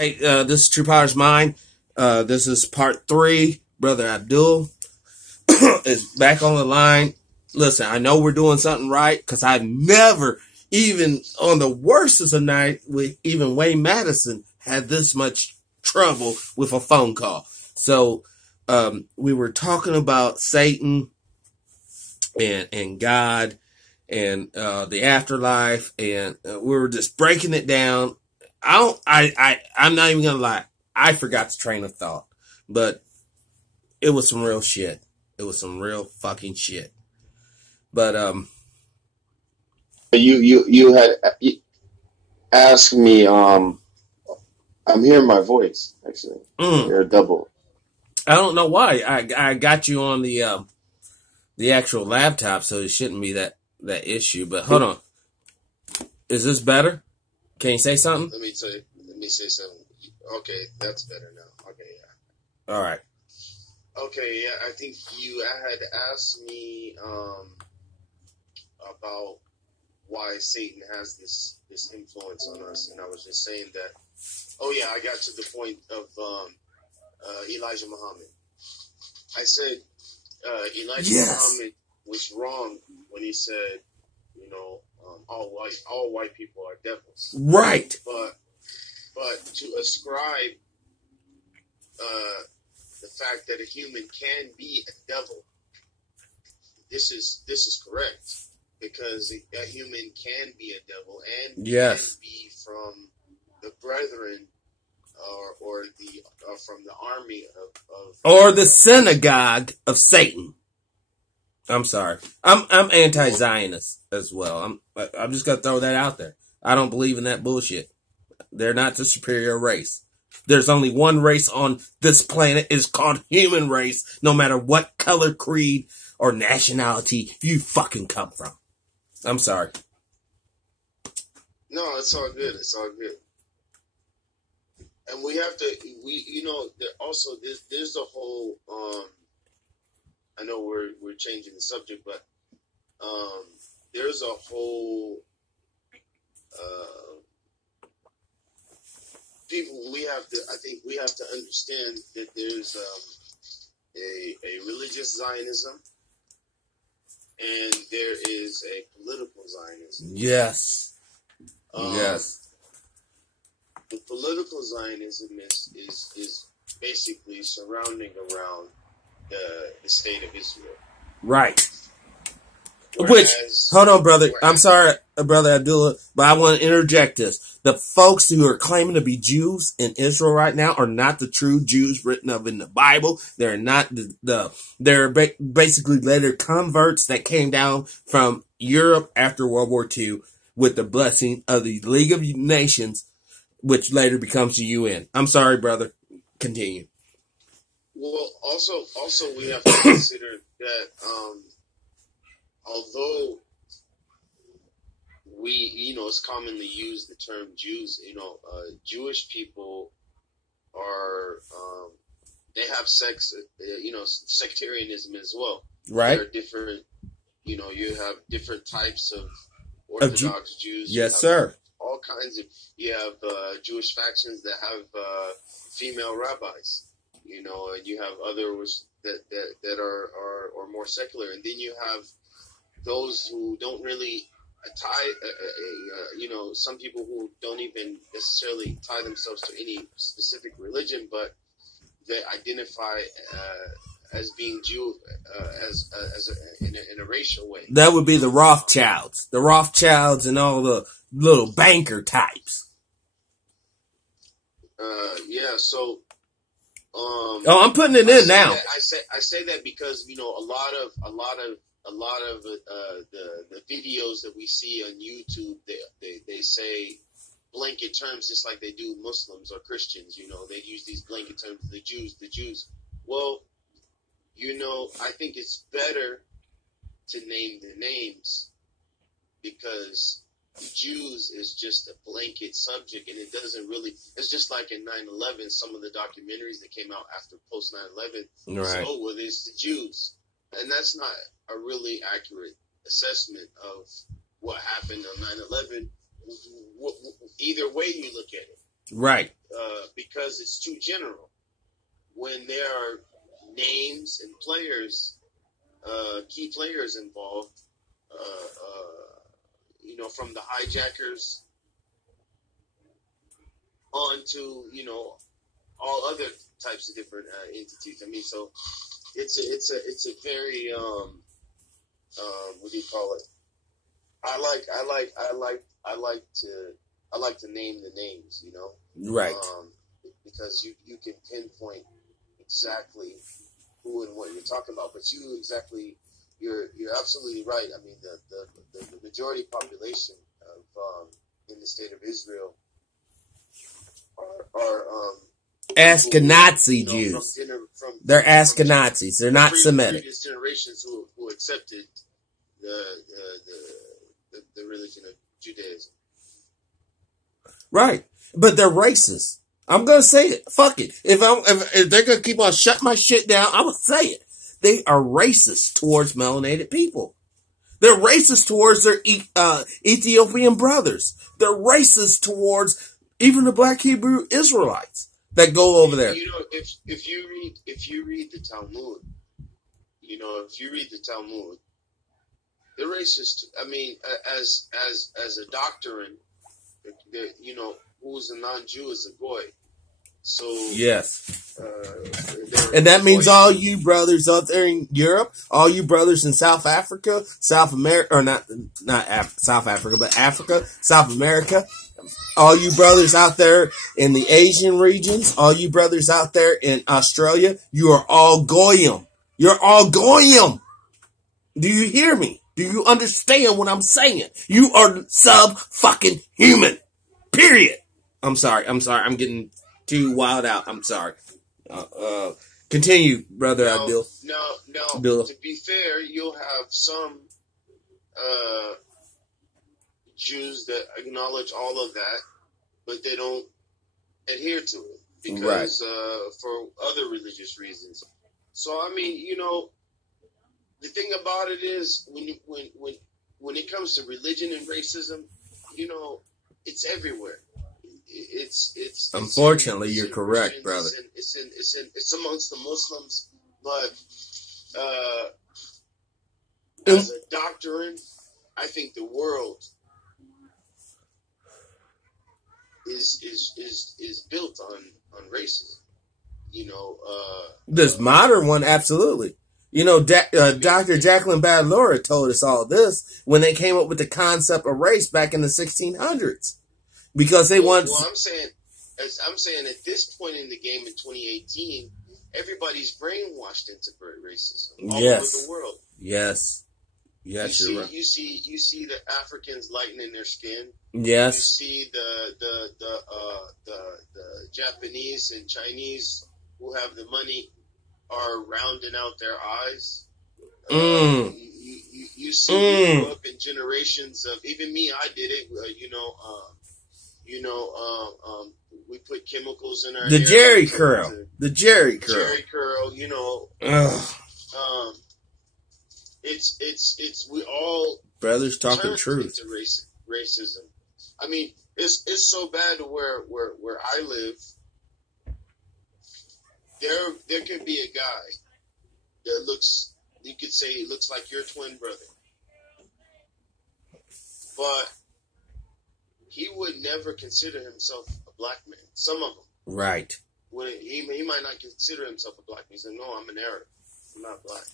Hey, this is TruePowerIsMine. This is part 3. Brother Abdullah is back on the line. Listen, I know we're doing something right because I've never, even on the worstest of night, with even Wayne Madison, had this much trouble with a phone call. So we were talking about Satan and God and the afterlife, and we were just breaking it down. I'm not even gonna lie. I forgot the train of thought, but it was some real shit. It was some real fucking shit. But You had asked me. I'm hearing my voice actually. You're a double. I don't know why. I got you on the actual laptop, so it shouldn't be that issue. But hold on, is this better? Can you say something? Let me say something. Okay, that's better now. Okay, yeah. All right. Okay, yeah. I think you had asked me about why Satan has this influence on us, and I was just saying that. Oh yeah, I got to the point of Elijah Muhammad. I said Elijah Muhammad was wrong when he said, all white people are devils. Right. But to ascribe the fact that a human can be a devil, this is correct, because a human can be a devil and can be from the brethren or from the army of or the synagogue of Satan. I'm sorry. I'm anti-Zionist as well. I'm just gonna throw that out there. I don't believe in that bullshit. They're not the superior race. There's only one race on this planet. It's called human race, no matter what color, creed, or nationality you fucking come from. I'm sorry. No, it's all good. It's all good. And we have to, also there's a whole, I know we're changing the subject, but there's a whole people. I think we have to understand that there's a religious Zionism and there is a political Zionism. Yes. Yes. The political Zionism is basically surrounding around the state of Israel. Right. Hold on, brother. I'm sorry, Brother Abdullah, but I want to interject this. The folks who are claiming to be Jews in Israel right now are not the true Jews written of in the Bible. They're not they're basically later converts that came down from Europe after World War II with the blessing of the League of Nations, which later becomes the UN. I'm sorry, brother. Continue. Well, also we have to consider that although we, it's commonly used the term Jews, Jewish people are, they have sectarianism as well. Right. There are different, you have different types of Orthodox Jews. Yes, sir. All kinds of, you have Jewish factions that have female rabbis, and you have others that are more secular, and then you have those who don't really tie, some people who don't even necessarily tie themselves to any specific religion, but they identify as being Jew in a racial way. That would be the Rothschilds and all the little banker types. Yeah. So. I'm putting it in now. I say that because a lot of the videos that we see on YouTube, they say blanket terms just like they do Muslims or Christians. They use these blanket terms, the Jews. Well, I think it's better to name the names, because Jews is just a blanket subject, and it doesn't really. It's just like in 9/11, some of the documentaries that came out after post 9/11. Right. So, well, it's the Jews, and that's not a really accurate assessment of what happened on 9/11. Either way you look at it, Right. Because it's too general. When there are names and players, key players involved, from the hijackers on to, all other types of different entities. I mean, so it's a very what do you call it? I like to name the names, Right. Because you can pinpoint exactly who and what you're talking about. But you're absolutely right. I mean, the majority population of in the state of Israel are Ashkenazi Jews. They're Ashkenazis. They're not Semitic. Previous generations who accepted the religion of Judaism. Right. But they're racist. I'm going to say it. Fuck it. If they're going to keep on shutting my shit down, I'm going to say it. They are racist towards melanated people. They're racist towards their Ethiopian brothers. They're racist towards even the black Hebrew Israelites that go over there. If you read the Talmud, they're racist. I mean, as a doctrine, who's a non-Jew is a goy. So yes, and that means all you brothers out there in Europe, all you brothers in South Africa, South America, or not South Africa, but Africa, South America, all you brothers out there in the Asian regions, all you brothers out there in Australia, you are all goyim. You're all goyim. Do you hear me? Do you understand what I'm saying? You are sub-fucking human. Period. I'm sorry. I'm getting too wild out. I'm sorry. Continue, Brother Abdul. No. Abdullah. To be fair, you'll have some Jews that acknowledge all of that, but they don't adhere to it because for other religious reasons. So I mean, the thing about it is when it comes to religion and racism, it's everywhere. It's unfortunately you're correct, brother. It's amongst the Muslims, but as a doctrine, I think the world is built on racism. This modern one, absolutely. Dr. Jacqueline Badlaura told us all this when they came up with the concept of race back in the 1600s. Because they want. Well, I'm saying at this point in the game in 2018, everybody's brainwashed into racism all over the world. Yes, you're right. You see the Africans lightening their skin. Yes. You see the Japanese and Chinese who have the money are rounding out their eyes. You see, you grew up in generations of, even me, I did it. We put chemicals in our the hair. Jerry curl. The Jerry curl. Jerry curl, it's we all brothers talking truth into racism. I mean, it's so bad to where I live. There could be a guy that looks, you could say he looks like your twin brother, but he would never consider himself a black man. Some of them. Right. When he might not consider himself a black man. He said, no, I'm an Arab. I'm not black.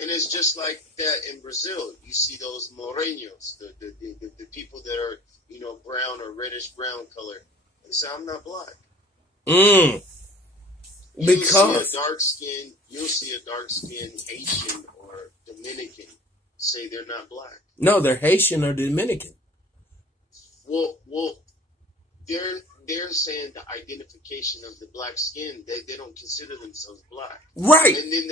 And it's just like that in Brazil. You see those morenos, the people that are, brown or reddish brown color. They say, I'm not black. You'll see a dark skinned Haitian or Dominican say they're not black. No, they're Haitian or Dominican. Well, they're saying the identification of the black skin. They don't consider themselves black, right? And then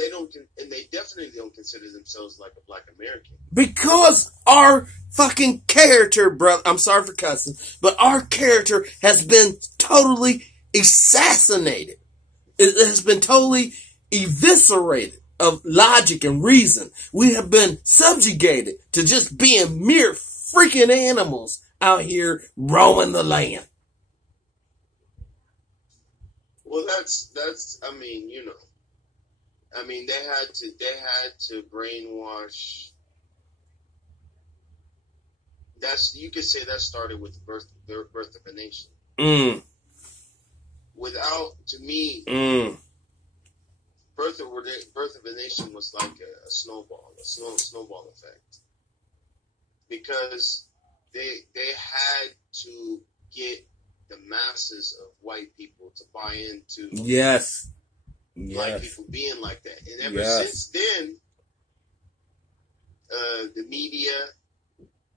they definitely don't consider themselves like a black American because our fucking character, brother. I'm sorry for cussing, but our character has been totally assassinated. It has been totally eviscerated of logic and reason. We have been subjugated to just being mere freaking animals out here roaming the land. Well, that's. I mean, they had to brainwash. You could say that started with the birth of a nation. To me, birth of a nation was like a snowball effect, because they had to get the masses of white people to buy into black people being like that, and ever since then, the media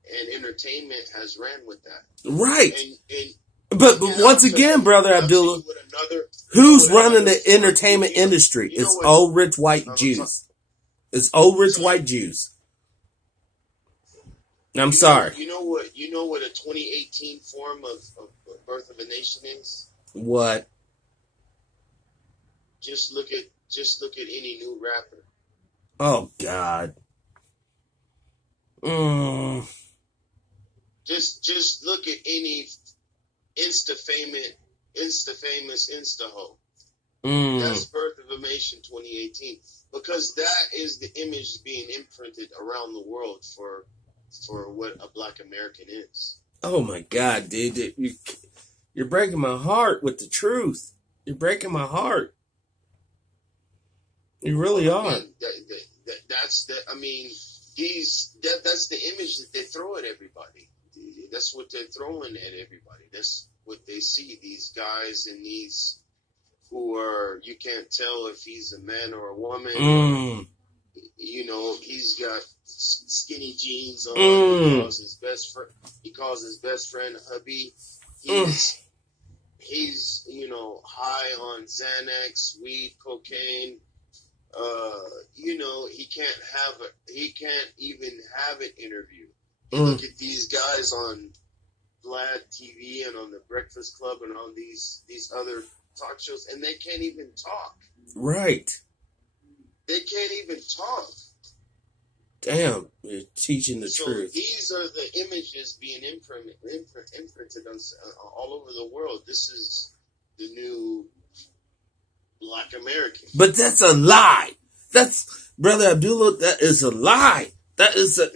and entertainment has ran with that, right? And but once again, Brother Abdullah, who's running the entertainment industry? It's old rich white Jews. It's old rich white Jews. I'm sorry. You know what a 2018 form of Birth of a Nation is? What? Just look at any new rapper. Oh God. Just look at any Insta famous Insta hoe. That's Birth of a Nation 2018, because that is the image being imprinted around the world for what a Black American is. Oh my God, dude, you're breaking my heart with the truth. You're breaking my heart. You really are. That's the image that they throw at everybody. That's what they're throwing at everybody. That's what they see. These guys and these who are, you can't tell if he's a man or a woman. He's got skinny jeans on. He calls his best friend hubby. He's high on Xanax, weed, cocaine. He can't even have an interview. Look at these guys on Vlad TV and on the Breakfast Club and on these other talk shows, and they can't even talk. Right. They can't even talk. Damn, you're teaching the truth. These are the images being imprinted on all over the world. This is the new Black American. But that's a lie. That's, Brother Abdullah, that is a lie. That is an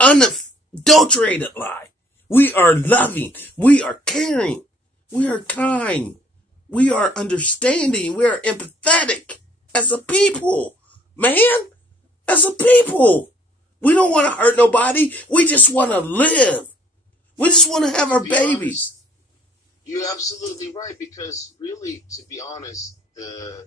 unadulterated lie. We are loving. We are caring. We are kind. We are understanding. We are empathetic as a people. Man, as a people. We don't want to hurt nobody. We just want to live. We just want to have our babies. You're absolutely right, because really, to be honest, the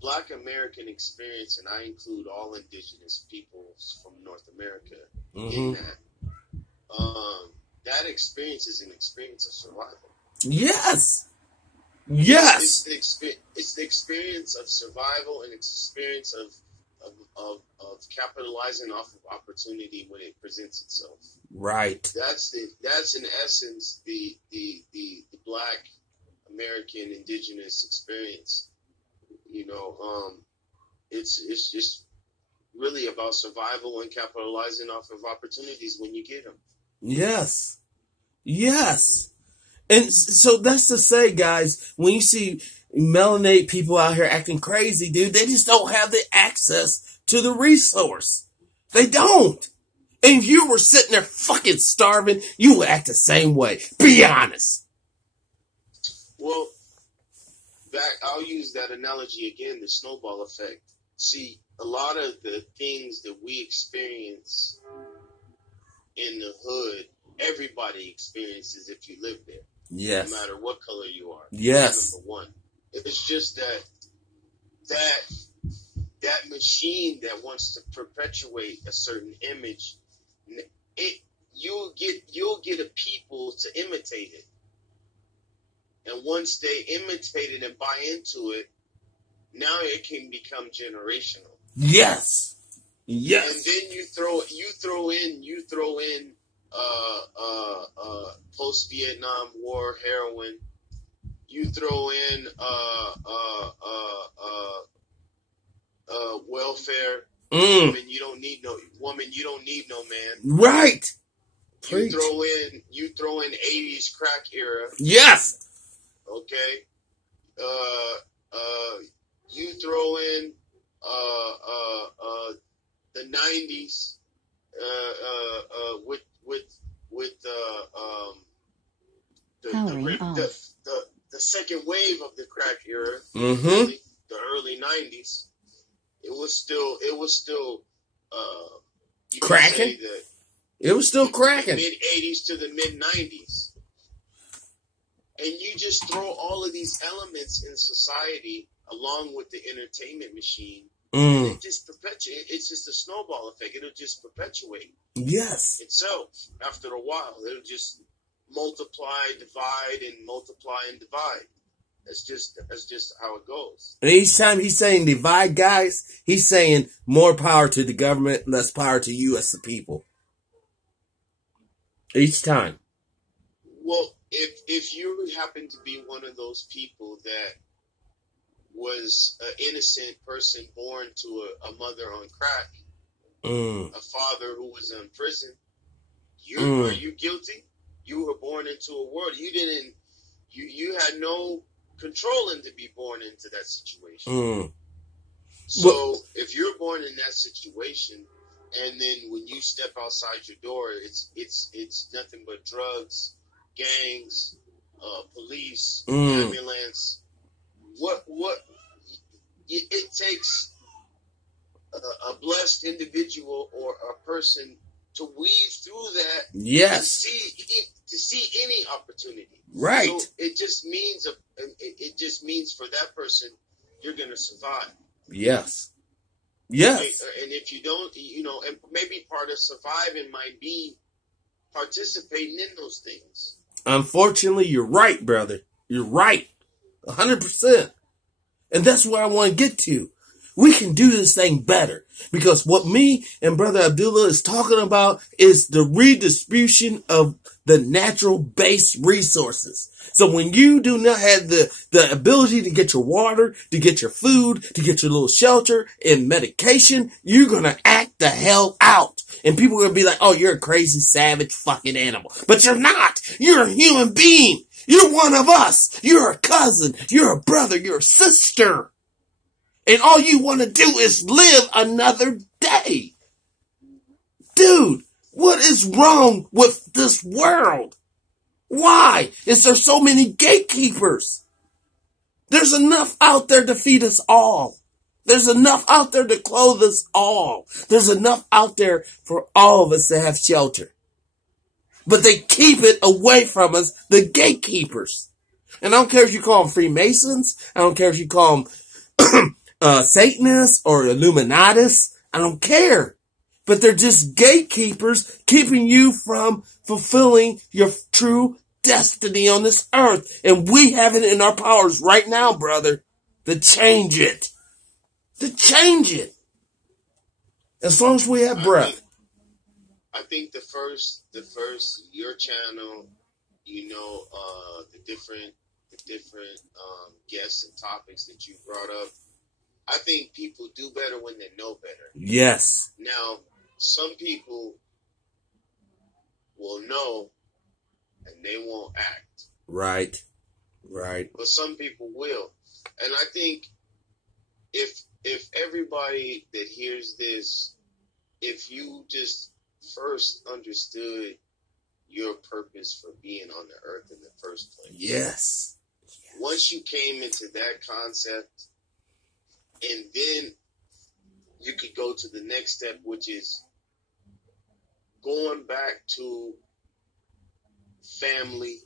Black American experience, and I include all indigenous peoples from North America in that, that experience is an experience of survival. Yes. Yes. It's the experience of survival, and it's the experience of capitalizing off of opportunity when it presents itself. Right. That's in essence the Black American indigenous experience. It's just really about survival and capitalizing off of opportunities when you get them. Yes. Yes. And so that's to say, guys, when you see melanated people out here acting crazy, dude, they just don't have the access to the resource. They don't. And if you were sitting there fucking starving, you would act the same way. Be honest. Well, I'll use that analogy again, the snowball effect. See, a lot of the things that we experience in the hood, everybody experiences if you live there. Yes. No matter what color you are. Yes. That's number one. It's just that machine that wants to perpetuate a certain image, you'll get a people to imitate it. And once they imitate it and buy into it, now it can become generational. Yes. Yes. And then you throw in post-Vietnam War heroin. You throw in welfare. Woman, you don't need no man. Right. You throw in 80s crack era. Yes. Okay. You throw in the 90s with the second wave of the crack era. Mm-hmm. The early 90s. It was still cracking. It was still cracking. Mid 80s to the mid 90s. And you just throw all of these elements in society along with the entertainment machine. It just perpetuates. It's just a snowball effect. It'll just perpetuate. Yes. Itself. After a while, it'll just multiply, divide, and multiply and divide. That's just how it goes. And each time he's saying divide, guys, he's saying more power to the government, less power to you as the people. Each time. Well, if you happen to be one of those people that was an innocent person born to a mother on crack, a father who was in prison, are you guilty? You were born into a world. You had no controlling to be born into that situation. So if you're born in that situation, and then when you step outside your door, it's nothing but drugs, gangs, police, ambulance. What it takes a blessed individual or a person to weave through that. Yes. To see any opportunity. Right. So it just means for that person, you're going to survive. Yes. Yes. And if you don't, and maybe part of surviving might be participating in those things. Unfortunately, you're right, brother. You're right. 100%. And that's where I want to get to. We can do this thing better. Because what me and Brother Abdullah is talking about is the redistribution of the natural base resources. So when you do not have the ability to get your water, to get your food, to get your little shelter and medication, you're going to act the hell out. And people are going to be like, oh, you're a crazy, savage fucking animal. But you're not. You're a human being. You're one of us. You're a cousin. You're a brother. You're a sister. And all you want to do is live another day. Dude, what is wrong with this world? Why is there so many gatekeepers? There's enough out there to feed us all. There's enough out there to clothe us all. There's enough out there for all of us to have shelter. But they keep it away from us, the gatekeepers. And I don't care if you call them Freemasons. I don't care if you call them Satanists or Illuminatis. I don't care. But they're just gatekeepers keeping you from fulfilling your true destiny on this earth. And we have it in our powers right now, brother, to change it. To change it. As long as we have breath. I think the first, your channel, the different guests and topics that you brought up, I think people do better when they know better. Yes. Now, some people will know and they won't act. Right. Right. But some people will. And I think if everybody that hears this, if you just first understood your purpose for being on the earth in the first place. Yes. Once you came into that concept, and then you could go to the next step, which is going back to family,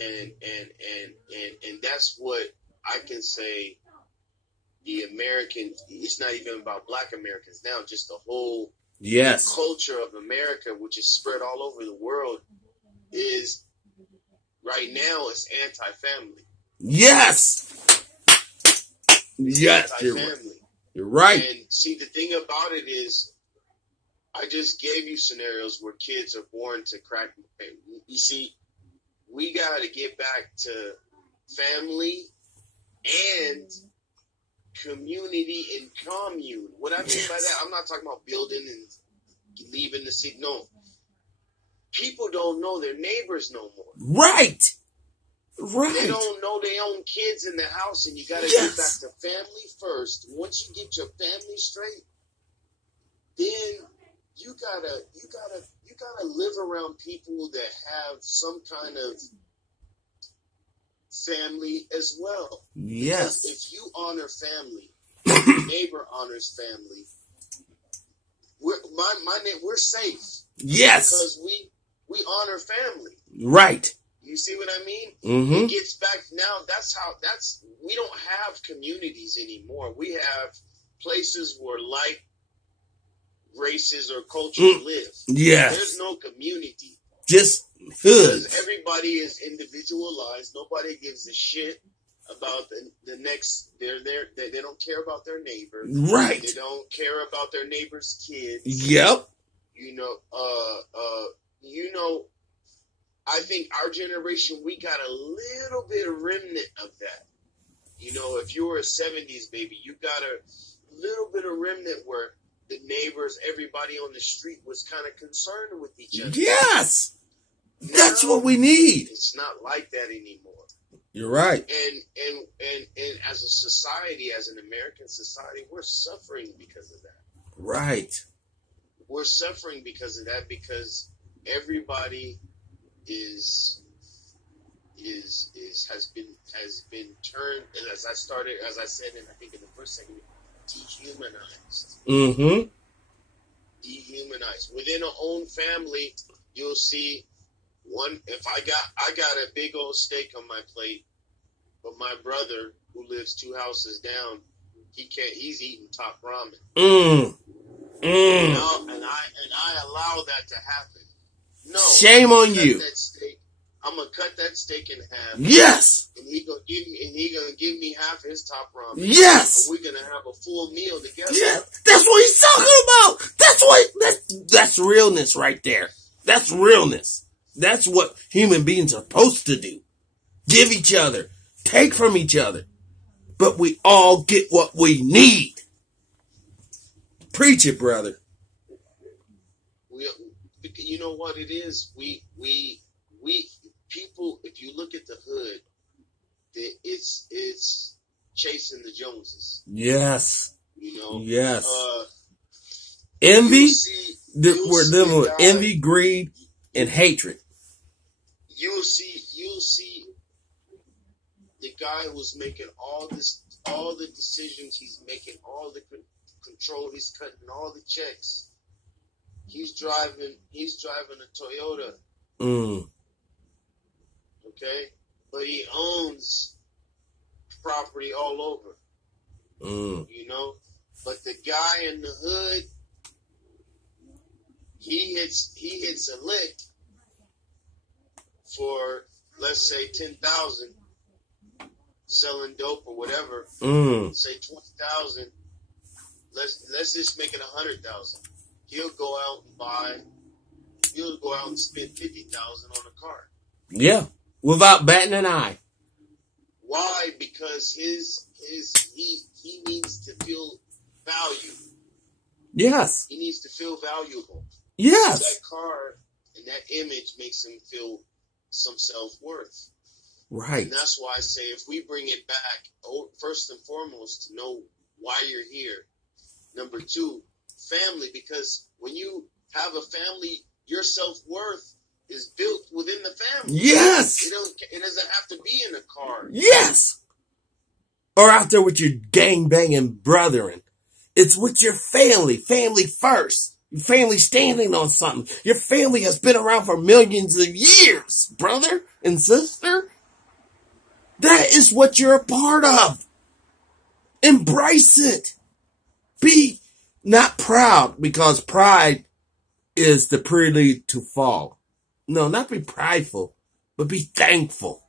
and that's what I can say. The American, it's not even about Black Americans now, just the whole culture of America, which is spread all over the world, is right now is anti-family. Yes. Yes, you're right. And see, the thing about it is, I just gave you scenarios where kids are born to crack. You see, we got to get back to family and community and commune. What I mean by that, I'm not talking about building and leaving the city. No. People don't know their neighbors no more. Right. Right. They don't know their own kids in the house, and you got to get back to family first. Once you get your family straight, then you gotta live around people that have some kind of family as well. Yes. Because if you honor family, your neighbor honors family. We're safe. Yes. Because we honor family. Right. You see what I mean? Mm-hmm. It gets back now. We don't have communities anymore. We have places where like races or cultures live. Yes. There's no community. Just hood. Because everybody is individualized. Nobody gives a shit about the next. They don't care about their neighbor. Right. They don't care about their neighbor's kids. Yep. I think our generation, we got a little bit of remnant of that. If you were a 70s baby, you got a little bit of remnant where the neighbors, everybody on the street was kind of concerned with each other. Yes. That's what we need. It's not like that anymore. You're right. And as a society, as an American society, we're suffering because of that. Right. We're suffering because of that, because everybody has been turned, and as I said, and I think in the first segment, dehumanized. Mm-hmm. Dehumanized. Within a own family, you'll see one. If I got a big old steak on my plate, but my brother who lives 2 houses down, he's eating top ramen. And I allow that to happen. No. Shame on you. I'm gonna cut that steak in half. Yes. And he gonna give me half his top ramen. Yes. And we're gonna have a full meal together. Yeah. That's what he's talking about. That's realness right there. That's realness. That's what human beings are supposed to do. Give each other. Take from each other. But we all get what we need. Preach it, brother. You know what it is? We people, if you look at the hood, it's chasing the Joneses. Yes. Yes. Envy. We're dealing with envy, greed, and hatred. You'll see the guy who's making all the decisions, he's making all the control, he's cutting all the checks. He's driving a Toyota. Okay? But he owns property all over. But the guy in the hood, he hits a lick for, let's say, 10,000 selling dope or whatever. Say 20,000. Let's just make it 100,000. He'll go out and spend 50,000 on a car. Yeah, without batting an eye. Why? Because he needs to feel valued. Yes. He needs to feel valuable. Yes. That car and that image makes him feel some self-worth. Right. And that's why I say, if we bring it back, first and foremost, to know why you're here. Number 2, family, because when you have a family, your self-worth is built within the family. Yes. It doesn't have to be in a car. Yes. Or out there with your gang-banging brethren. It's with your family. Family first. Your family standing on something. Your family has been around for millions of years, brother and sister. That is what you're a part of. Embrace it. Be not proud, because pride is the prelude to fall. No, not be prideful, but be thankful.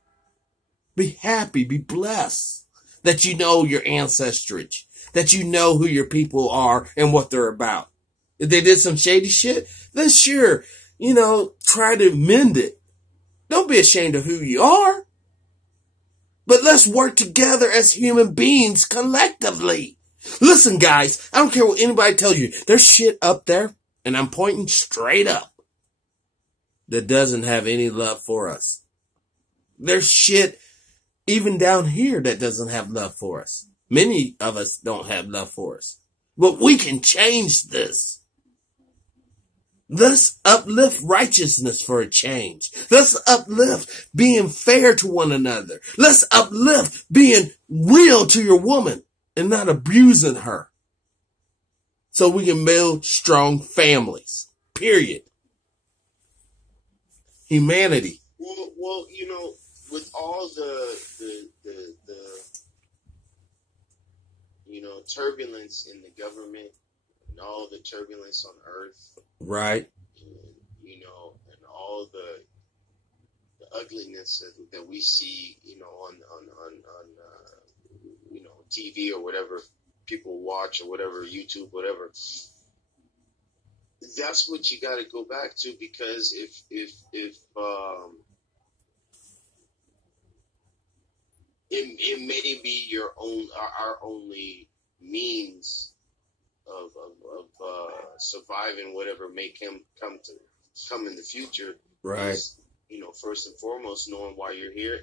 Be happy, be blessed that you know your ancestry, that you know who your people are and what they're about. If they did some shady shit, then sure, try to mend it. Don't be ashamed of who you are. But let's work together as human beings collectively. Listen, guys, I don't care what anybody tells you. There's shit up there, and I'm pointing straight up, that doesn't have any love for us. There's shit even down here that doesn't have love for us. Many of us don't have love for us. But we can change this. Let's uplift righteousness for a change. Let's uplift being fair to one another. Let's uplift being real to your woman and not abusing her. So we can build strong families. Period. Humanity. Well, you know, with all the you know, turbulence in the government and all the turbulence on Earth, right? And, you know, and all the ugliness that we see, you know, on you know, TV or whatever people watch or whatever, YouTube, whatever. That's what you got to go back to, because if it may be your own, our only means of surviving whatever may come in the future. Right. Is, you know, first and foremost, knowing why you're here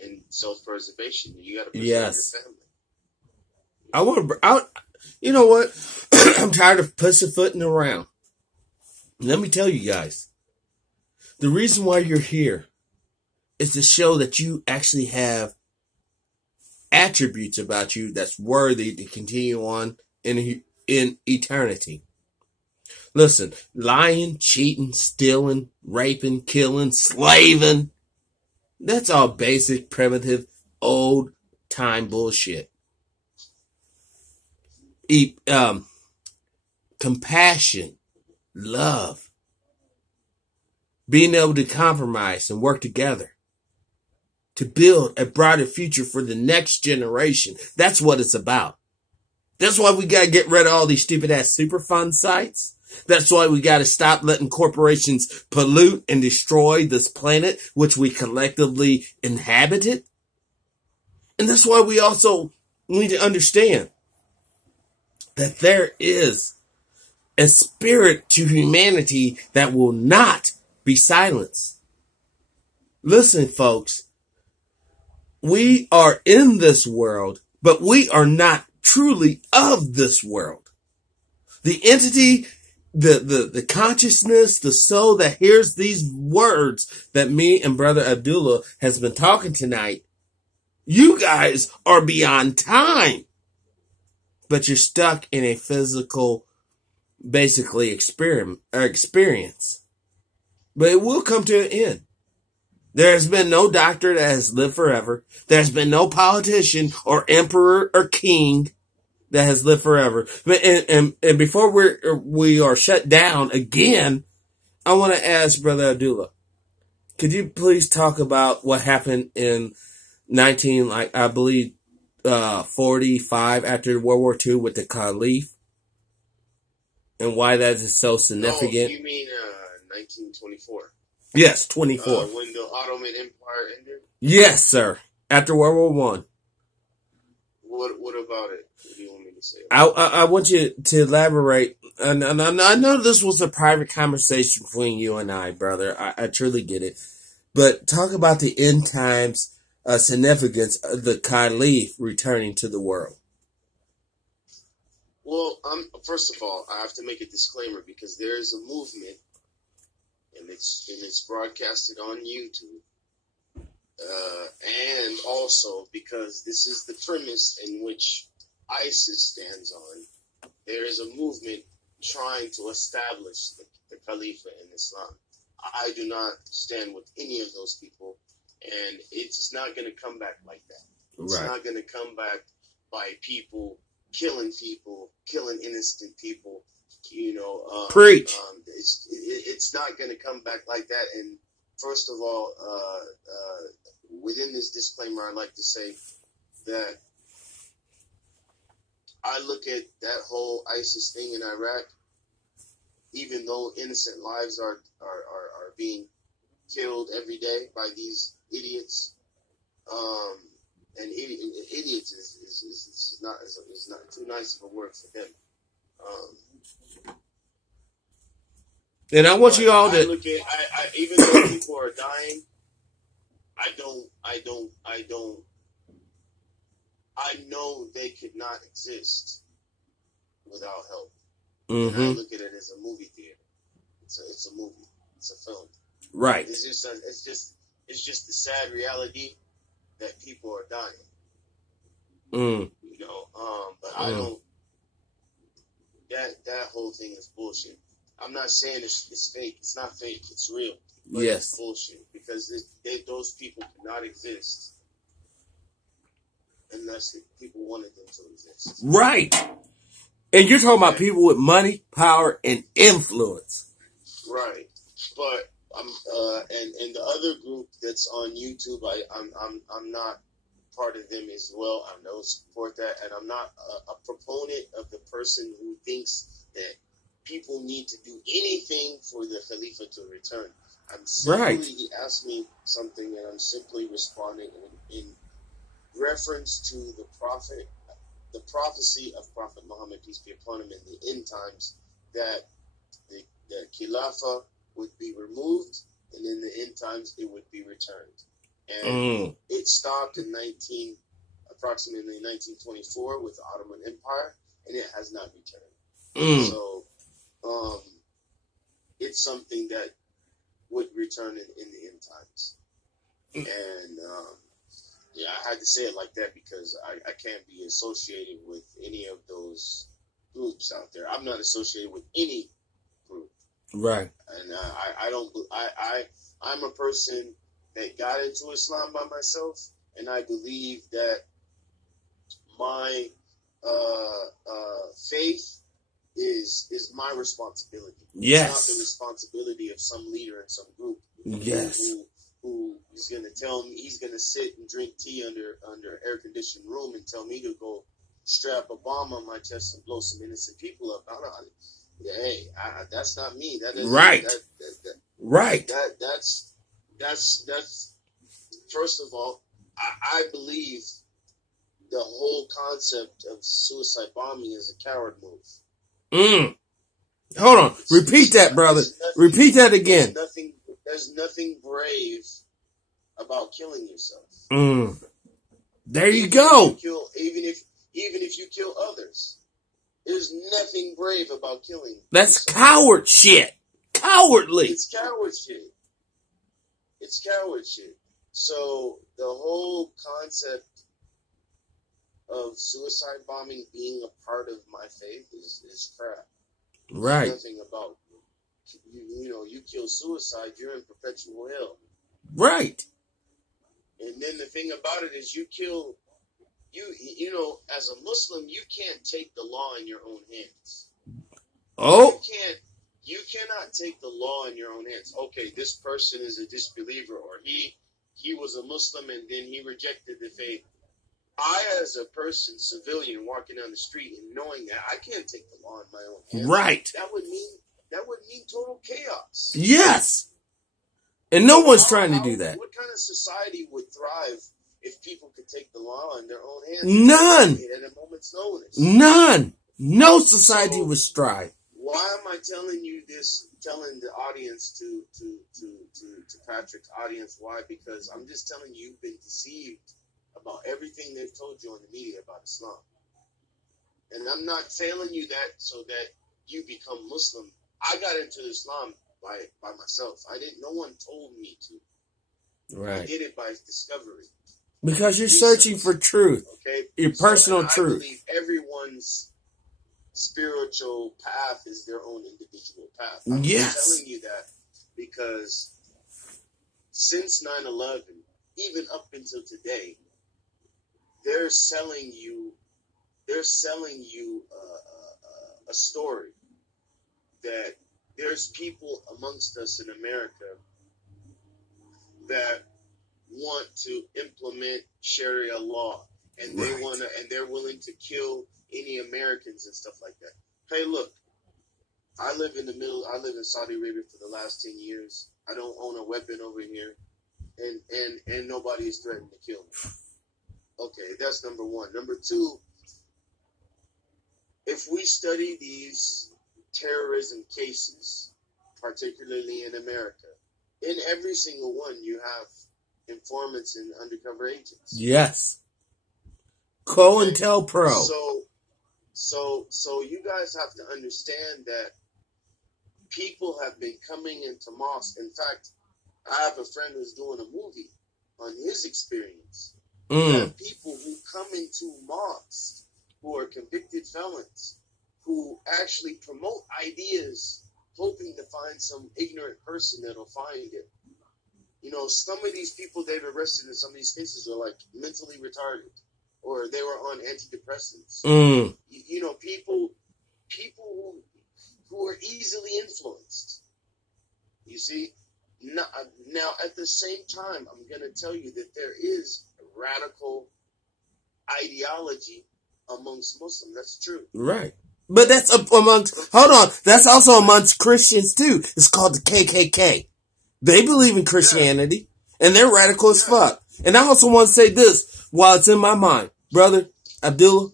and self-preservation. You got to preserve your family. You know what? I'm tired of pussyfooting around. Let me tell you guys, the reason why you're here is to show that you actually have attributes about you that's worthy to continue on in eternity. Listen, lying, cheating, stealing, raping, killing, slaving, that's all basic, primitive, old time bullshit. Compassion, love, being able to compromise and work together to build a brighter future for the next generation. That's what it's about. That's why we got to get rid of all these stupid ass Superfund sites. That's why we got to stop letting corporations pollute and destroy this planet, which we collectively inhabited. And that's why we also need to understand that there is a spirit to humanity that will not be silenced. Listen, folks, we are in this world, but we are not truly of this world. The entity, the consciousness, the soul that hears these words that me and Brother Abdullah has been talking tonight, you guys are beyond time. But you're stuck in a physical, basically, experience. But it will come to an end. There has been no doctor that has lived forever. There's been no politician or emperor or king that has lived forever. But and before we are shut down again, I want to ask Brother Abdullah, could you please talk about what happened in 45 after World War II with the Caliph, and why that is so significant? Oh, you mean 1924? Yes, 24. When the Ottoman Empire ended? Yes, sir. After World War I. What about it? What do you want me to say? I want you to elaborate. And I know this was a private conversation between you and I, brother. I truly get it. But talk about the end times significance of the Caliph returning to the world. Well, first of all, I have to make a disclaimer, because there is a movement, and it's broadcasted on YouTube, and also because this is the premise in which ISIS stands on. There is a movement trying to establish the Khalifa in Islam. I do not stand with any of those people, and it's not going to come back like that. It's not going to come back by people killing innocent people. You know, preach. It's not going to come back like that. And first of all, within this disclaimer, I'd like to say that I look at that whole ISIS thing in Iraq, even though innocent lives are being killed every day by these idiots, And idiots is not too nice of a word for them. And I want you all to look at even though people are dying, I know they could not exist without help. Mm-hmm. And I look at it as a movie theater. It's a movie. It's a film. Right. It's just the sad reality that people are dying. You know, but I don't. That whole thing is bullshit. I'm not saying it's fake. It's not fake. It's real. But yes. It's bullshit because those people cannot exist unless people wanted them to exist. Right. And you're talking about people with money, power, and influence. Right. But and the other group that's on YouTube, I'm not part of them as well. I don't support that, and I'm not a proponent of the person who thinks that people need to do anything for the Khalifa to return. He asked me something, and I'm simply responding in reference to the prophecy of Prophet Muhammad, peace be upon him, in the end times, that the Khilafah would be removed, and in the end times it would be returned. And it stopped in approximately 1924 with the Ottoman Empire, and it has not returned. So it's something that would return in the end times. And yeah, I had to say it like that because I can't be associated with any of those groups out there. I'm not associated with any group. Right. And I'm a person that got into Islam by myself, and I believe that my faith is my responsibility. Yes. It's not the responsibility of some leader in some group. Yes. Who is going to tell me, he's going to sit and drink tea under an air conditioned room and tell me to go strap a bomb on my chest and blow some innocent people up. That's not me. That is right. Right. That's first of all, I believe the whole concept of suicide bombing is a coward move. Hold on. Repeat that, brother. Repeat that again. There's nothing brave about killing yourself. There you go. Even if you kill others, there's nothing brave about killing. That's yourself. Coward shit. Cowardly. It's coward shit. It's coward shit. So the whole concept of suicide bombing being a part of my faith is crap. Right. There's nothing about you kill suicide, you're in perpetual hell. Right. And then the thing about it is as a Muslim, you can't take the law in your own hands. Oh. You cannot take the law in your own hands. Okay, this person is a disbeliever, or he was a Muslim and then he rejected the faith. I, as a person, civilian, walking down the street and knowing that I can't take the law in my own hands. Right. That would mean total chaos. Yes. And no one's trying to do that. What kind of society would thrive if people could take the law in their own hands? None. At a moment's notice. None. No society would strive. Why am I telling you this? Telling the audience to Patrick's audience? Why? Because I'm just telling you, you've been deceived about everything they've told you on the media about Islam. And I'm not telling you that so that you become Muslim. I got into Islam by myself. No one told me to. Right. I did it by discovery. Because you're searching for truth. Okay. Your personal truth. I believe everyone's spiritual path is their own individual path. I'm telling you that because since 9/11, even up until today, they're selling you a story that there's people amongst us in America that want to implement Sharia law, and they're willing to kill any Americans and stuff like that. Hey, look, I live in Saudi Arabia for the last 10 years. I don't own a weapon over here. and nobody is threatening to kill me. Okay, that's number one. Number two, if we study these terrorism cases, particularly in America, in every single one you have informants and undercover agents. Yes. COINTELPRO. So you guys have to understand that people have been coming into mosques. In fact, I have a friend who's doing a movie on his experience. That people who come into mosques who are convicted felons, who actually promote ideas, hoping to find some ignorant person that'll find it. You know, some of these people they've arrested in some of these cases are like mentally retarded, or they were on antidepressants. You know, people who are easily influenced. You see, now at the same time, I'm going to tell you that there is radical ideology amongst Muslims. That's true. Right. But that's that's also amongst Christians too. It's called the KKK. They believe in Christianity, and they're radical as fuck. And I also want to say this while it's in my mind. Brother Abdullah,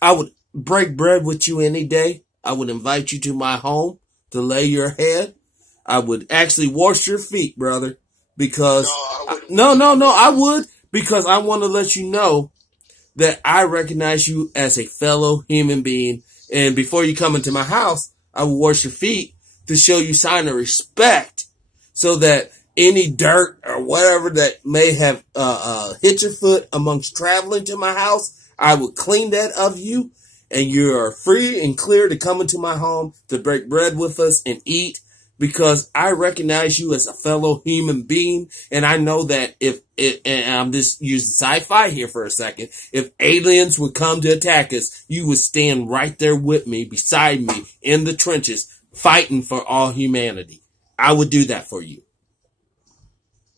I would break bread with you any day. I would invite you to my home to lay your head. I would actually wash your feet, brother, because I would, because I want to let you know that I recognize you as a fellow human being. And before you come into my house, I will wash your feet to show you sign of respect, so that any dirt or whatever that may have hit your foot amongst traveling to my house, I will clean that of you, and you are free and clear to come into my home to break bread with us and eat, because I recognize you as a fellow human being. And I know that and I'm just using sci-fi here for a second, if aliens would come to attack us, you would stand right there with me, beside me, in the trenches, fighting for all humanity. I would do that for you.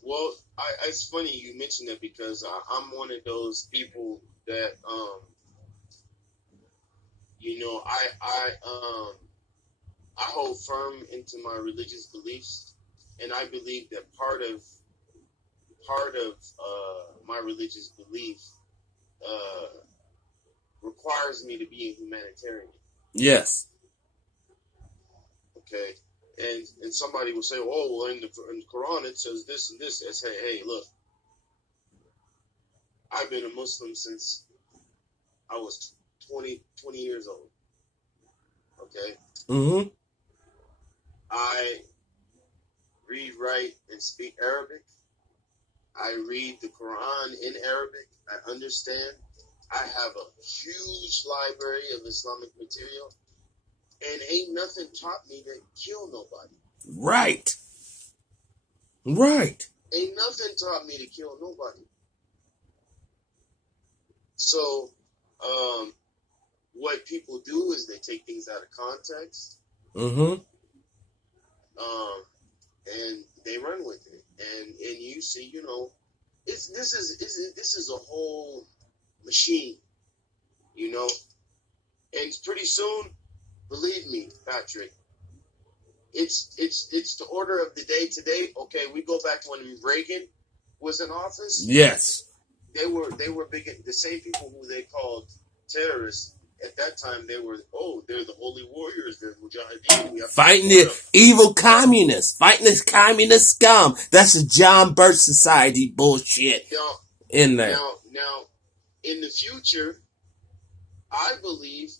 Well, it's funny you mentioned that, because I'm one of those people that, you know, I hold firm into my religious beliefs, and I believe that part of my religious belief requires me to be a humanitarian. Yes. Okay. And somebody will say, oh, well, in the Quran it says this and this. I say, hey, look, I've been a Muslim since I was 20 years old. Okay? Mm-hmm. I read, write, and speak Arabic. I read the Quran in Arabic. I understand. I have a huge library of Islamic material. And ain't nothing taught me to kill nobody. Right. Right. Ain't nothing taught me to kill nobody. So, what people do is they take things out of context. Mm-hmm. And they run with it. And you see, you know, this is a whole machine, you know. And pretty soon, believe me, Patrick, it's the order of the day today. Okay, we go back when Reagan was in office. Yes. They were big. The same people who they called terrorists at that time, they're the holy warriors. They're mujahideen. Fighting the evil communists. Fighting this communist scum. That's a John Birch Society bullshit in there. Now, in the future, I believe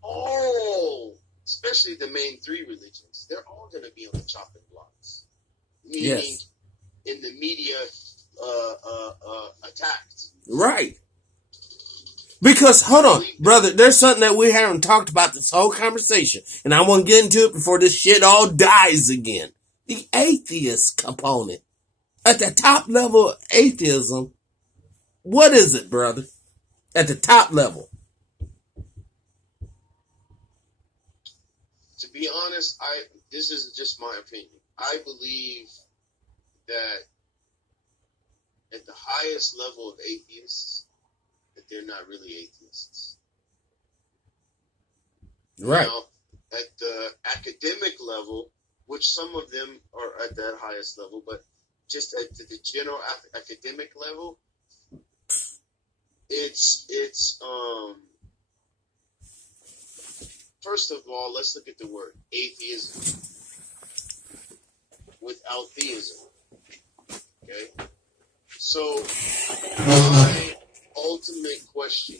all, especially the main three religions, they're all going to be on the chopping blocks. Meaning, in the media, attacked. Right. Because, hold on, brother, there's something that we haven't talked about this whole conversation, and I want to get into it before this shit all dies again. The atheist component. At the top level of atheism, what is it, brother? At the top level. To be honest, this is just my opinion. I believe that at the highest level of atheists, that they're not really atheists. Right. Now, at the academic level, which some of them are at that highest level, but just at the general academic level, it's first of all, let's look at the word atheism without theism. Okay, so my ultimate question,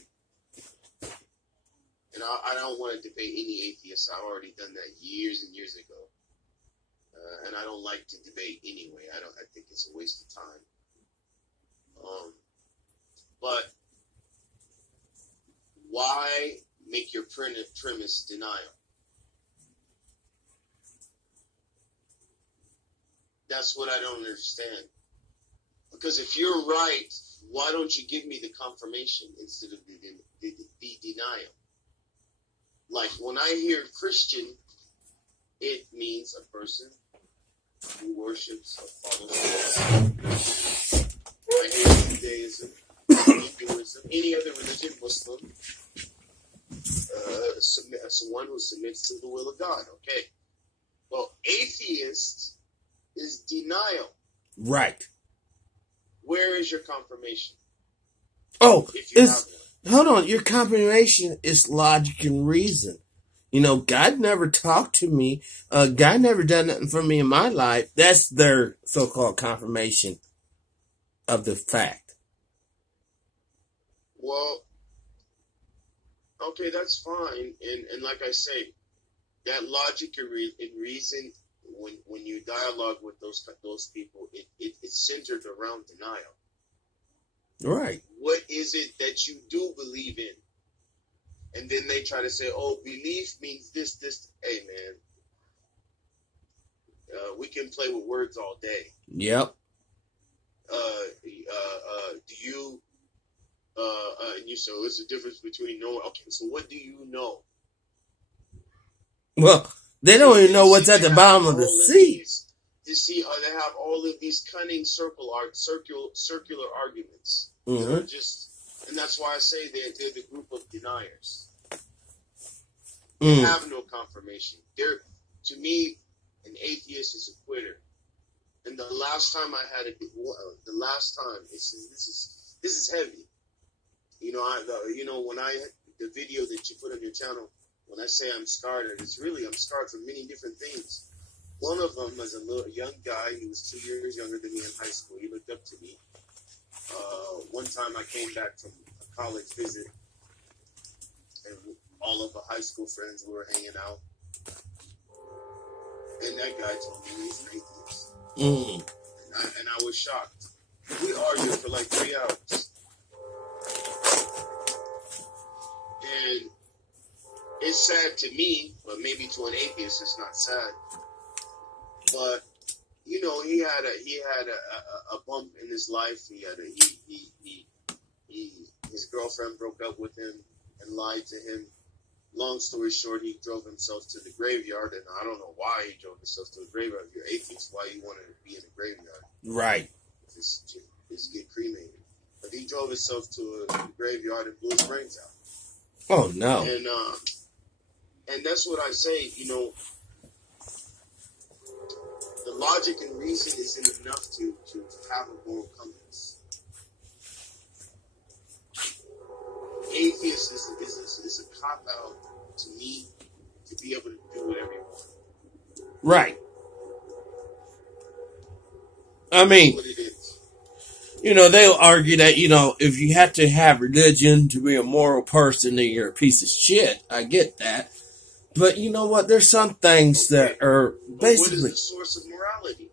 and I don't want to debate any atheists. I've already done that years and years ago, and I don't like to debate anyway. I think it's a waste of time. But why make your premise denial? That's what I don't understand. Because if you're right, why don't you give me the confirmation instead of the denial? Like when I hear Christian, it means a person who worships or follows God. I hear Judaism, Hinduism, any other religion, Muslim, someone who submits to the will of God. Okay. Well, atheist is denial. Right. Where is your confirmation? Oh, hold on. Your confirmation is logic and reason. You know, God never talked to me. God never done nothing for me in my life. That's their so-called confirmation of the fact. Well, okay, that's fine. And like I say, that logic and reason, when you dialogue with those people, it's centered around denial. Right. What is it that you do believe in? And then they try to say, oh, belief means this. Hey, man, we can play with words all day. Yep. Do you, and you say, what's the difference between knowing? Okay, so what do you know? Well, they don't even know what's at the bottom of the sea. You see, they have all of these cunning circular arguments. Mm-hmm. And that's why I say they're the group of deniers. They have no confirmation. To me, an atheist is a quitter. And the last time I had this is heavy. You know, when the video that you put on your channel, when I say I'm scarred, I'm scarred from many different things. One of them was a young guy. He was 2 years younger than me in high school. He looked up to me. One time I came back from a college visit, and all of the high school friends were hanging out. And that guy told me he was an atheist. And I was shocked. We argued for like 3 hours. And it's sad to me, but maybe to an atheist it's not sad. But you know, he had a bump in his life. His girlfriend broke up with him and lied to him. Long story short, he drove himself to the graveyard, and I don't know why he drove himself to the graveyard. If you're atheist, why you wanted to be in a graveyard? Right. Just get cremated. But he drove himself to a graveyard and blew his brains out. Oh no. And that's what I say. You know, the logic and reason isn't enough to have a moral compass. Atheist is a cop-out to me to be able to do whatever you want. Right. I mean, That's what it is. You know, they'll argue that, you know, if you have to have religion to be a moral person, then you're a piece of shit. I get that. But you know what? There's some things that are basically... What is the source of morality?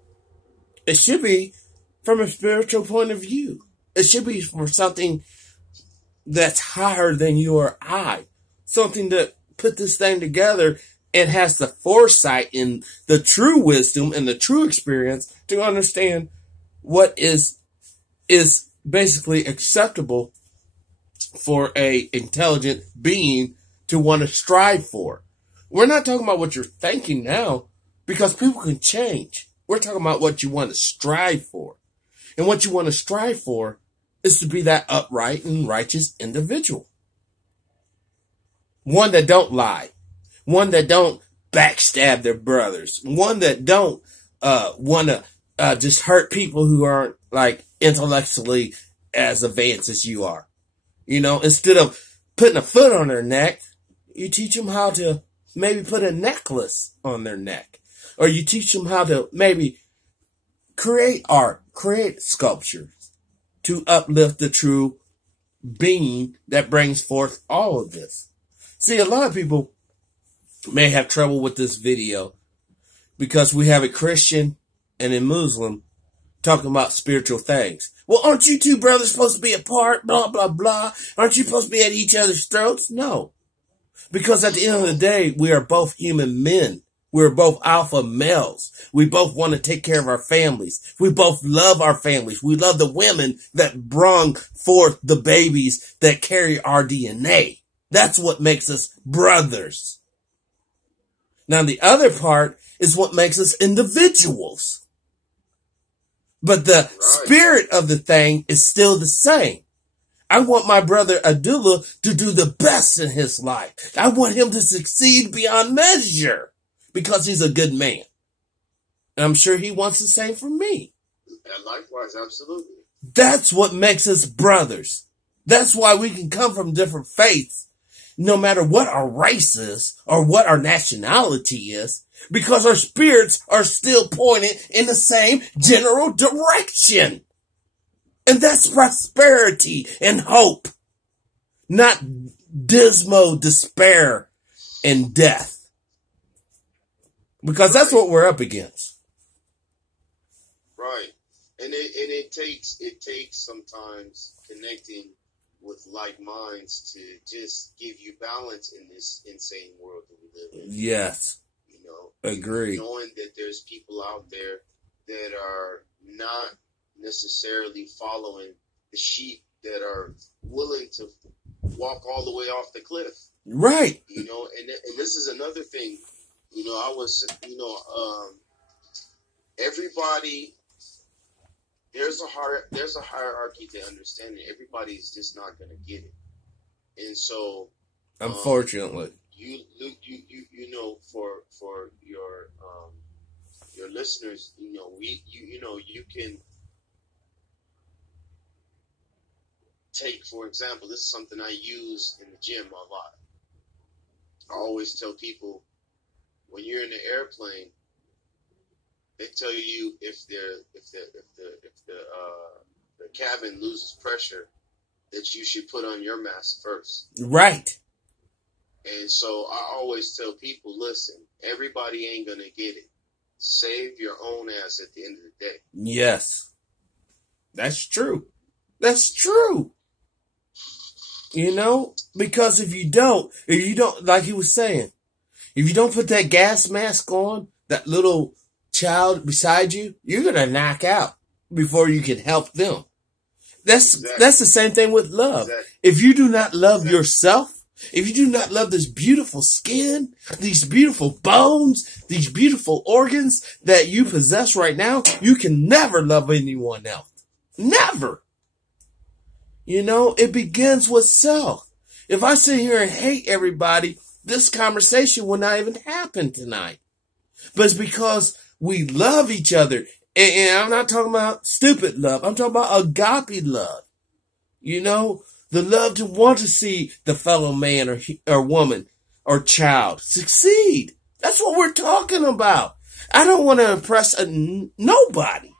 It should be from a spiritual point of view. It should be for something that's higher than you or I. Something that put this thing together and has the foresight and the true wisdom and the true experience to understand what is basically acceptable for a intelligent being to want to strive for. We're not talking about what you're thinking now, because people can change. We're talking about what you want to strive for. And what you want to strive for is to be that upright and righteous individual. One that don't lie. One that don't backstab their brothers. One that don't want to just hurt people who aren't like intellectually as advanced as you are. You know, instead of putting a foot on their neck, you teach them how to maybe put a necklace on their neck. Or you teach them how to maybe create art, create sculptures to uplift the true being that brings forth all of this. See, a lot of people may have trouble with this video because we have a Christian and a Muslim talking about spiritual things. Well, aren't you two brothers supposed to be apart? Blah, blah, blah. Aren't you supposed to be at each other's throats? No. Because at the end of the day, we are both human men. We're both alpha males. We both want to take care of our families. We both love our families. We love the women that brung forth the babies that carry our DNA. That's what makes us brothers. Now, the other part is what makes us individuals. But the spirit of the thing is still the same. I want my brother Abdullah to do the best in his life. I want him to succeed beyond measure because he's a good man. And I'm sure he wants the same for me. And likewise, absolutely. That's what makes us brothers. That's why we can come from different faiths, no matter what our race is or what our nationality is, because our spirits are still pointed in the same general direction. And that's prosperity and hope, not dismal despair and death. Because that's what we're up against. Right. And it takes sometimes connecting with like minds to just give you balance in this insane world that we live in. Yes. You know, agree. Knowing that there's people out there that are not necessarily following the sheep that are willing to walk all the way off the cliff. Right. You know, and this is another thing. You know, everybody, there's a hierarchy to understanding. Everybody's just not going to get it. And so, unfortunately, you know, for your listeners, you know, you can take, for example, this is something I use in the gym a lot. I always tell people, when you're in the airplane, they tell you if the cabin loses pressure, that you should put on your mask first. Right. And so I always tell people, listen, everybody ain't gonna get it. Save your own ass at the end of the day. Yes. That's true. That's true. You know, because if you don't, like he was saying, if you don't put that gas mask on, that little child beside you, you're going to knock out before you can help them. That's the same thing with love. Exactly. If you do not love yourself, if you do not love this beautiful skin, these beautiful bones, these beautiful organs that you possess right now, you can never love anyone else. Never. You know, it begins with self. If I sit here and hate everybody, this conversation will not even happen tonight. But it's because we love each other. And I'm not talking about stupid love. I'm talking about agape love. You know, the love to want to see the fellow man or woman or child succeed. That's what we're talking about. I don't want to impress nobody.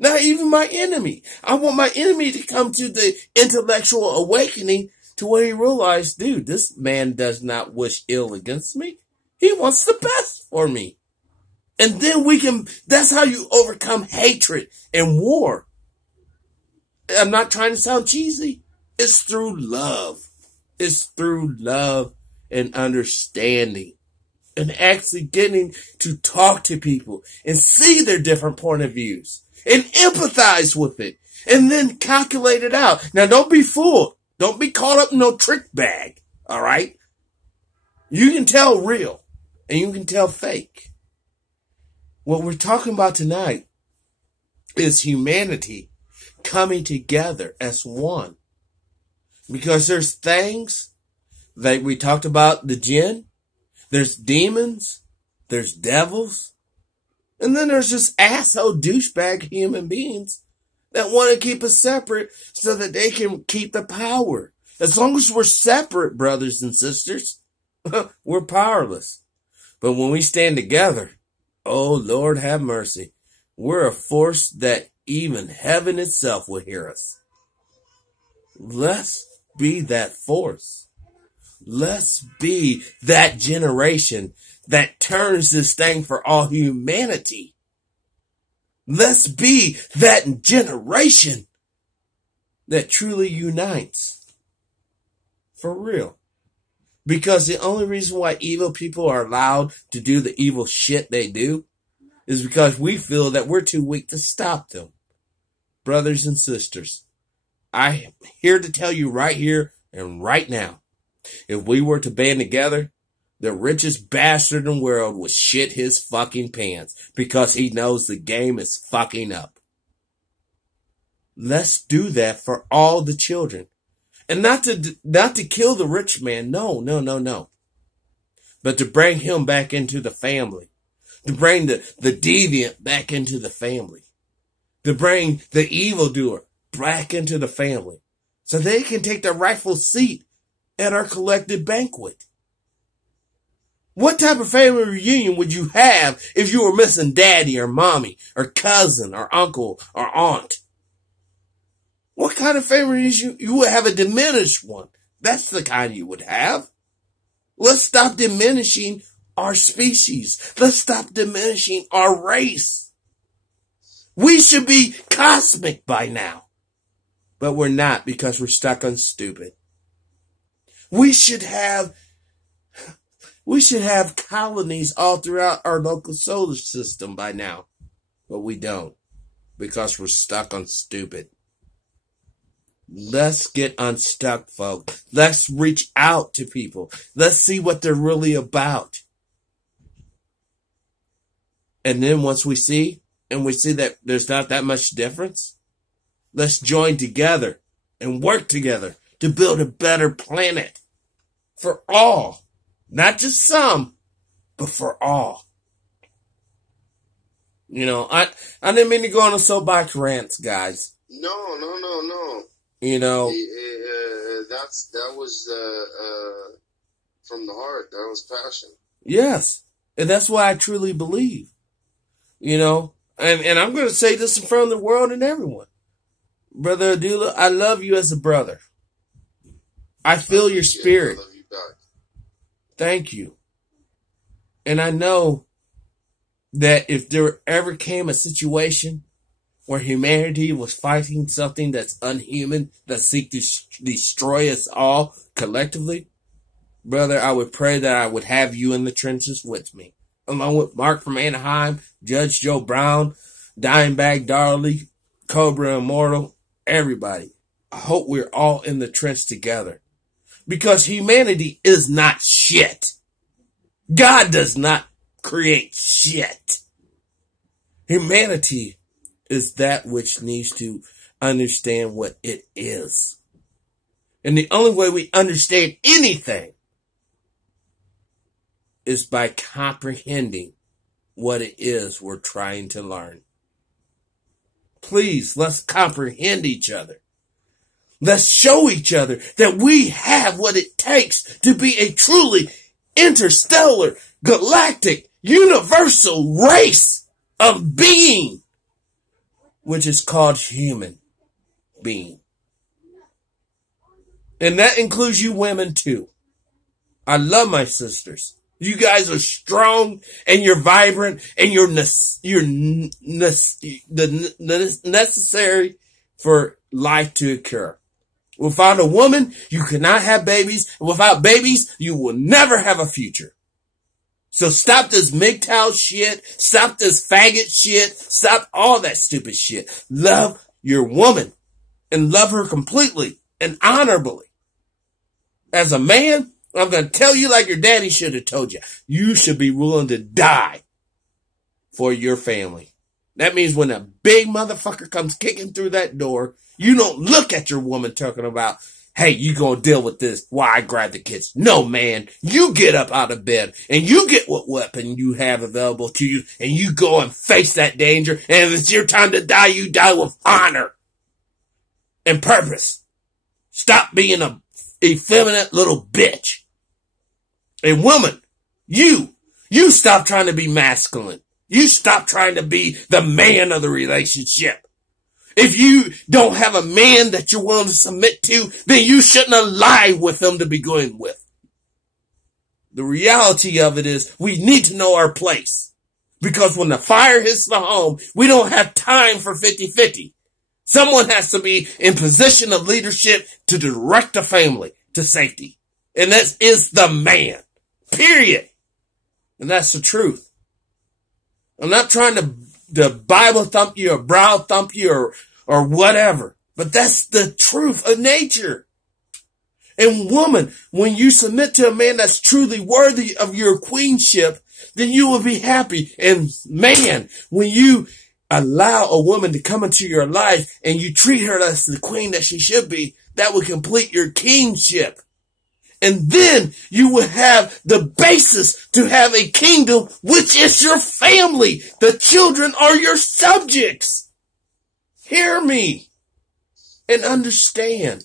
Not even my enemy. I want my enemy to come to the intellectual awakening to where he realized, dude, this man does not wish ill against me. He wants the best for me. And then that's how you overcome hatred and war. I'm not trying to sound cheesy. It's through love. It's through love and understanding. And actually getting to talk to people and see their different point of views. And empathize with it. And then calculate it out. Now, don't be fooled. Don't be caught up in no trick bag. All right? You can tell real. And you can tell fake. What we're talking about tonight is humanity coming together as one. Because there's things that we talked about, the jinn. There's demons. There's devils. And then there's just asshole douchebag human beings that want to keep us separate so that they can keep the power. As long as we're separate, brothers and sisters, we're powerless. But when we stand together, oh Lord have mercy, we're a force that even heaven itself will hear us. Let's be that force. Let's be that generation that turns this thing for all humanity. Let's be that generation that truly unites. For real. Because the only reason why evil people are allowed to do the evil shit they do is because we feel that we're too weak to stop them. Brothers and sisters, I'm here to tell you right here and right now, if we were to band together, the richest bastard in the world would shit his fucking pants because he knows the game is fucking up. Let's do that for all the children. And not to kill the rich man. No. But to bring him back into the family. To bring the deviant back into the family. To bring the evildoer back into the family. So they can take their rightful seat at our collective banquet. What type of family reunion would you have if you were missing daddy or mommy or cousin or uncle or aunt? What kind of family reunion? You would have a diminished one. That's the kind you would have. Let's stop diminishing our species. Let's stop diminishing our race. We should be cosmic by now. But we're not because we're stuck on stupid. We should have colonies all throughout our local solar system by now. But we don't. Because we're stuck on stupid. Let's get unstuck, folks. Let's reach out to people. Let's see what they're really about. And then once we see that there's not that much difference, let's join together and work together to build a better planet for all. Not just some, but for all. You know, I didn't mean to go on a soapbox rant, guys. No. You know, that was from the heart. That was passion. Yes, and that's why I truly believe. You know, and I'm going to say this in front of the world and everyone, Brother Abdullah, I love you as a brother. I feel your spirit. I love you back. Thank you. And I know that if there ever came a situation where humanity was fighting something that's unhuman, that seek to destroy us all collectively, brother, I would pray that I would have you in the trenches with me, along with Mark from Anaheim, Judge Joe Brown, Dimebag Darley, Cobra Immortal, everybody. I hope we're all in the trench together. Because humanity is not shit. God does not create shit. Humanity is that which needs to understand what it is. And the only way we understand anything is by comprehending what it is we're trying to learn. Please, let's comprehend each other. Let's show each other that we have what it takes to be a truly interstellar, galactic, universal race of being, which is called human being. And that includes you women too. I love my sisters. You guys are strong and you're vibrant and you're necessary for life to occur. Without a woman, you cannot have babies. And without babies, you will never have a future. So stop this MGTOW shit. Stop this faggot shit. Stop all that stupid shit. Love your woman and love her completely and honorably. As a man, I'm going to tell you like your daddy should have told you. You should be willing to die for your family. That means when a big motherfucker comes kicking through that door, you don't look at your woman talking about, hey, you gonna deal with this while I grab the kids. No, man, you get up out of bed and you get what weapon you have available to you and you go and face that danger. And if it's your time to die, you die with honor and purpose. Stop being a effeminate little bitch. And woman, you stop trying to be masculine. You stop trying to be the man of the relationship. If you don't have a man that you're willing to submit to, then you shouldn't ally with him to begin with. The reality of it is we need to know our place. Because when the fire hits the home, we don't have time for 50-50. Someone has to be in position of leadership to direct the family to safety. And that is the man. Period. And that's the truth. I'm not trying to Bible thump you or brow thump you or whatever. But that's the truth of nature. And woman, when you submit to a man that's truly worthy of your queenship, then you will be happy. And man, when you allow a woman to come into your life and you treat her as the queen that she should be, that will complete your kingship. And then you will have the basis to have a kingdom, which is your family. The children are your subjects. Hear me and understand.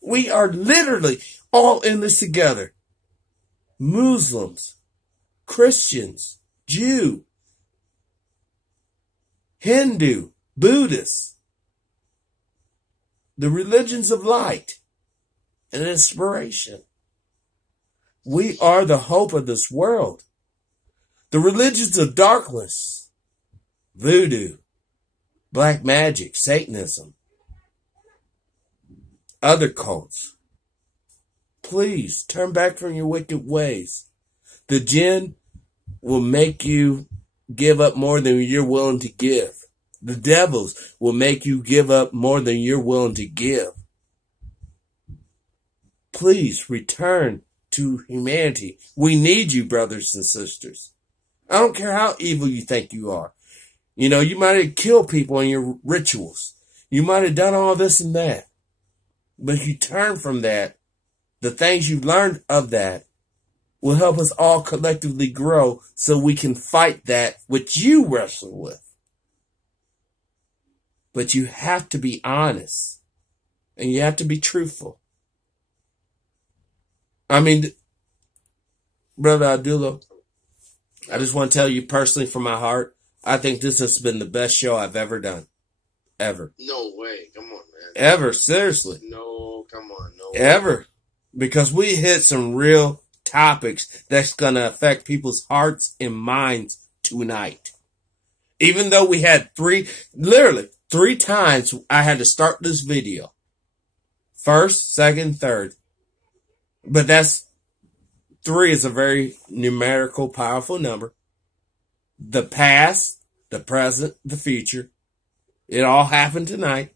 We are literally all in this together. Muslims, Christians, Jew, Hindu, Buddhists, the religions of light and inspiration. We are the hope of this world. The religions of darkness, voodoo, black magic, Satanism, other cults. Please turn back from your wicked ways. The jinn will make you give up more than you're willing to give. The devils will make you give up more than you're willing to give. Please return to humanity. We need you, brothers and sisters. I don't care how evil you think you are. You know, you might have killed people in your rituals. You might have done all this and that. But if you turn from that, the things you've learned of that will help us all collectively grow so we can fight that which you wrestle with. But you have to be honest. And you have to be truthful. I mean, Brother Abdullah, I just want to tell you personally from my heart, I think this has been the best show I've ever done. Ever. No way. Come on, man. Ever. Seriously. No, come on. No way. Ever. Because we hit some real topics that's going to affect people's hearts and minds tonight. Even though we had literally three times I had to start this video. First, second, third. But that's 3 is a very numerical, powerful number. The past, the present, the future. It all happened tonight.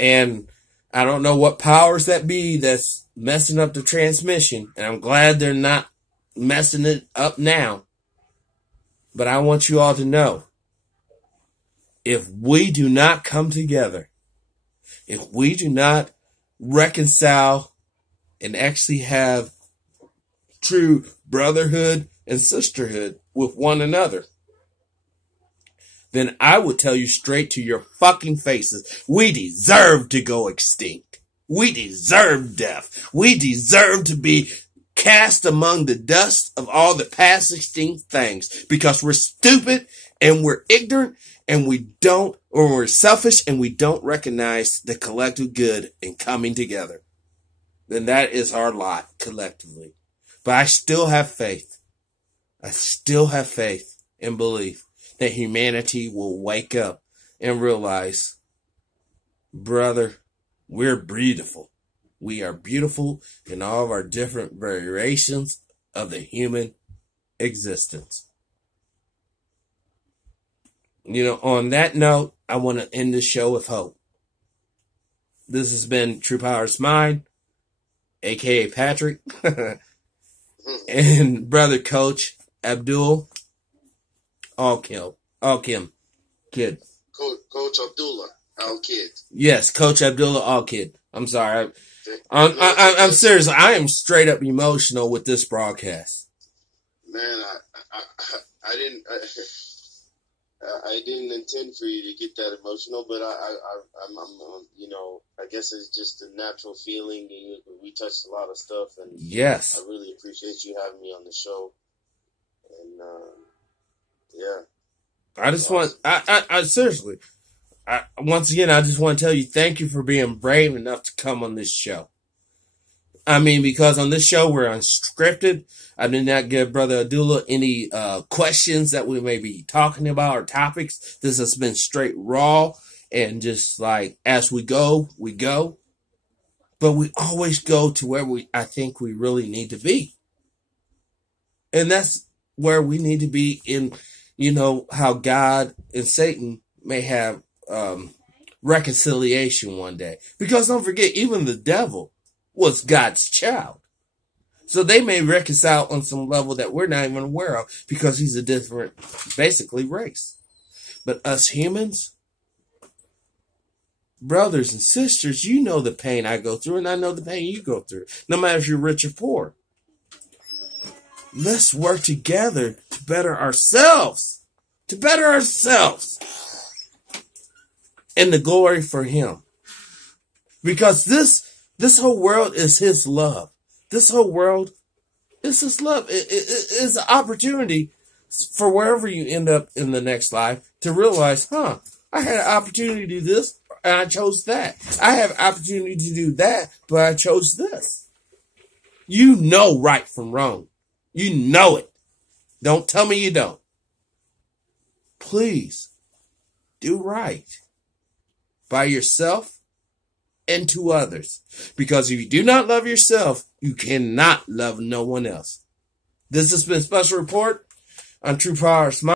And I don't know what powers that be that's messing up the transmission. And I'm glad they're not messing it up now. But I want you all to know, if we do not come together, if we do not reconcile and actually have true brotherhood and sisterhood with one another, then I would tell you straight to your fucking faces, we deserve to go extinct. We deserve death. We deserve to be cast among the dust of all the past extinct things because we're stupid and we're ignorant and we're selfish and we don't recognize the collective good in coming together. Then that is our lot collectively. But I still have faith. I still have faith and belief that humanity will wake up and realize, brother, we're beautiful. We are beautiful in all of our different variations of the human existence. You know, on that note, I want to end the show with hope. This has been TruePowerIsMine, a.k.a. Patrick, and brother Coach Abdul, Alkidd, Kid. Coach Abdullah, Alkidd. Yes, Coach Abdullah, Alkidd. I'm sorry. I'm serious. I am straight up emotional with this broadcast. Man, I didn't intend for you to get that emotional, but I'm you know, I guess it's just a natural feeling. We touched a lot of stuff, and yes, I really appreciate you having me on the show. And yeah, I just want, I seriously, once again, I just want to tell you, thank you for being brave enough to come on this show. I mean, because on this show, we're unscripted. I did not give Brother Abdullah any questions that we may be talking about or topics. This has been straight raw and just like as we go, we go. But we always go to where I think we really need to be. And that's where we need to be in, you know, how God and Satan may have reconciliation one day. Because don't forget, even the devil was God's child. So they may reconcile on some level that we're not even aware of because he's a different, basically, race. But us humans, brothers and sisters, you know the pain I go through and I know the pain you go through, no matter if you're rich or poor. Let's work together to better ourselves. To better ourselves. And the glory for him. Because this whole world is his love. This whole world is his love. It is an opportunity for wherever you end up in the next life to realize, I had an opportunity to do this and I chose that. I have an opportunity to do that, but I chose this. You know right from wrong. You know it. Don't tell me you don't. Please do right by yourself and to others. Because if you do not love yourself, you cannot love no one else. This has been a special report on TruePowerIsMine.